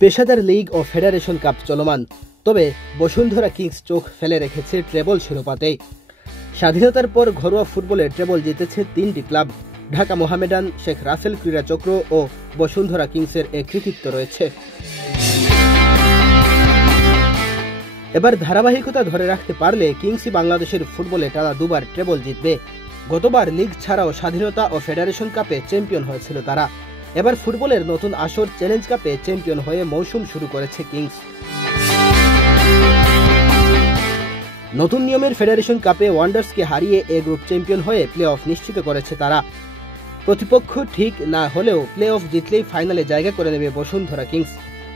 পেশাদার লিগ ও federation cup চলমান, তবে বসুন্ধরা কিংস চোখ ফেলে রেখেছে ট্রেবল শিরোপাতেই। স্বাধীনতার পর ঘরোয়া ফুটবলে ট্রেবল জিতেছে 3টি ক্লাব। ঢাকা মোহামেডান, শেখ রাসেল ক্রীড়া চক্র ও বসুন্ধরা কিংসের এ কৃতিত্ব রয়েছে। এবার ধারাবাহিকতা ধরে রাখতে পারলে কিংসই বাংলাদেশের ফুটবলে টানা দুবার ট্রেবল জিতবে। গতবার লিগ ছাড়াও স্বাধীনতা ও ফেডারেশন কাপে চ্যাম্পিয়ন হয়েছিল তারা। এবার ফুটবলের নতুন আসর চ্যালেঞ্জ কাপে চ্যাম্পিয়ন হয়ে মৌসুম শুরু করেছে কিংস। নতুন নিয়মের ফেডারেশন কাপে ওয়ান্ডার্সকে হারিয়ে এ গ্রুপ চ্যাম্পিয়ন হয়ে প্লে অফ নিশ্চিত করেছে তারা। প্রতিপক্ষ ঠিক না হলেও প্লে অফ জিতলেই ফাইনালে জায়গা করে নেবে বসুন্ধরা কিংস।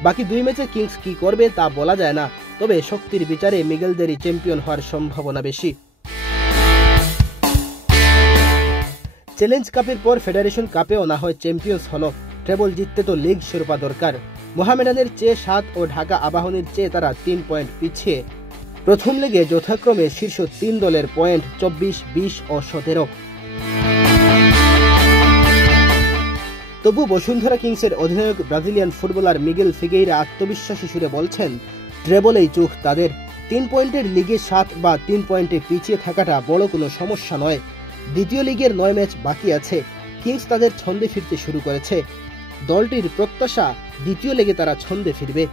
বাকি 2 ম্যাচে কিংস কি করবে তা বলা যায় না, তবে শক্তির বিচারে মিগেলদেরই চ্যাম্পিয়ন হওয়ার সম্ভাবনা বেশি। চ্যালেঞ্জ কাপের পর ফেডারেশন কাপেও না হয় চ্যাম্পিয়ন্স হলো, ট্রেবল জিততে তো লিগ শিরোপা দরকার। মোহামেডানের চেয়ে 7 ও ঢাকা আবাহনীর চেয়ে তারা 3 পয়েন্ট পিছিয়ে। প্রথম লিগে যথাক্রমে শীর্ষ 3 দলের পয়েন্ট 24, 20 ও 17। তবু বসুন্ধরা কিংসের অধিনায়ক ব্রাজিলিয়ান ফুটবলার মিগেল ফিগেইরা আত্মবিশ্বাসী সুরে বলছেন, ট্রেবলেই চোখ তাদের। 3 পয়েন্টের লিগে 7 বা 3 পয়েন্টে পিছিয়ে থাকাটা বড় কোনো সমস্যা নয়। দ্বিতীয় লিগের 9 ম্যাচ বাকি আছে। কিংস তাদের ছন্দে ফিরতে শুরু করেছে। দলটির প্রত্যাশা দ্বিতীয় লেগে তারা ছন্দে ফিরবে।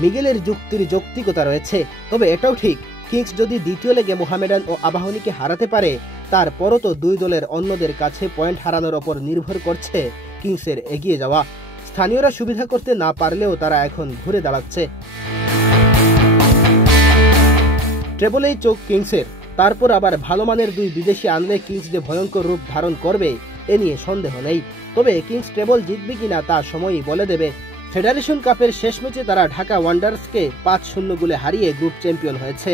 মিগেলের যুক্তির যৌক্তিকতা রয়েছে, তবে এটাও ঠিক, কিংস যদি দ্বিতীয় লেগে মোহামেডান ও আবাহনীকে হারাতে পারে, তারপরও তো 2 দলের অন্যদের কাছে পয়েন্ট হারানোর ওপর নির্ভর করছে কিংসের এগিয়ে যাওয়া। স্থানীয়রা সুবিধা করতে না পারলেও তারা এখন ঘুরে দাঁড়াচ্ছে। ট্রেবলেই চোখ কিংসের। তারপর আবার ভালো মানের 2 বিদেশি আনলে কিংস যে ভয়ঙ্কর রূপ ধারণ করবে এ নিয়ে সন্দেহ নেই। তবে কিংস ট্রেবল জিতবে কিনা তা সময়ই বলে দেবে। ফেডারেশন কাপের শেষ ম্যাচে তারা ঢাকা ওয়ান্ডার্সকে 5-0 গোলে হারিয়ে গ্রুপ চ্যাম্পিয়ন হয়েছে।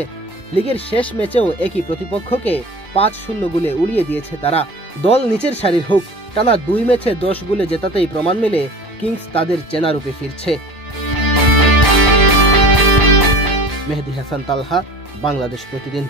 লিগের শেষ ম্যাচেও একই প্রতিপক্ষকে 5-0 গোলে উড়িয়ে দিয়েছে তারা। দল নিচের সারির হোক, টানা 2 ম্যাচে 10 গোলে জেতাতেই প্রমাণ মেলে কিংস তাদের চেনা রূপে ফিরছে। মেহেদী হাসান তালহা, বাংলাদেশ প্রতিদিন।